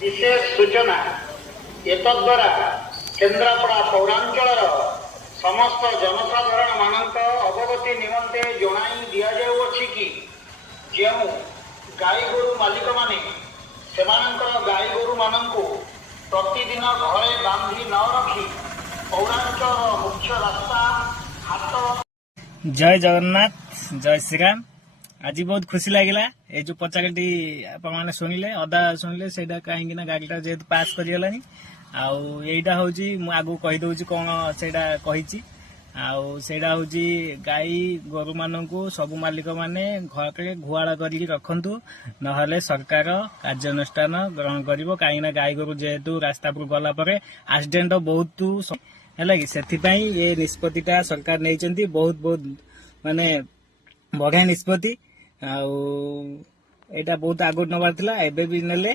विशेष सूचना एतद्वारा केन्द्रापड़ा पौरांचल समस्त जनसाधारण मानक अवगति निमंते जणाई दिया जाउछि कि जेउ गाई गोरु मालिक माने सेमानंकर गाई गोरु मानंकु प्रतिदिन घरे बांधी न रखी पौरांचल मुख्य रास्ता हाथ। जय जगन्नाथ जय श्रीराम। आज बहुत खुशी लगिला ये जो पचाकटी आपने शुणिले अदा शुणिले से कहीं गाड़ीटा जेहेतु पास करगलानी आईटा हूँ आगू कहीदे कौन से गाई गोरु मानक सबु मालिक माने घर गुहाल कर रखु ना सरकार कार्यानुष्ठान ग्रहण कर कहीं गाई गोरु जेहेतु रास्ता पर गला एक्सीडेंट बहुत है कि से ये निष्पत्तिटा सरकार नहीं बहुत बहुत माने बढ़िया निष्पत्ति आउ एटा बहुत आगु नबार एबे भी नेले।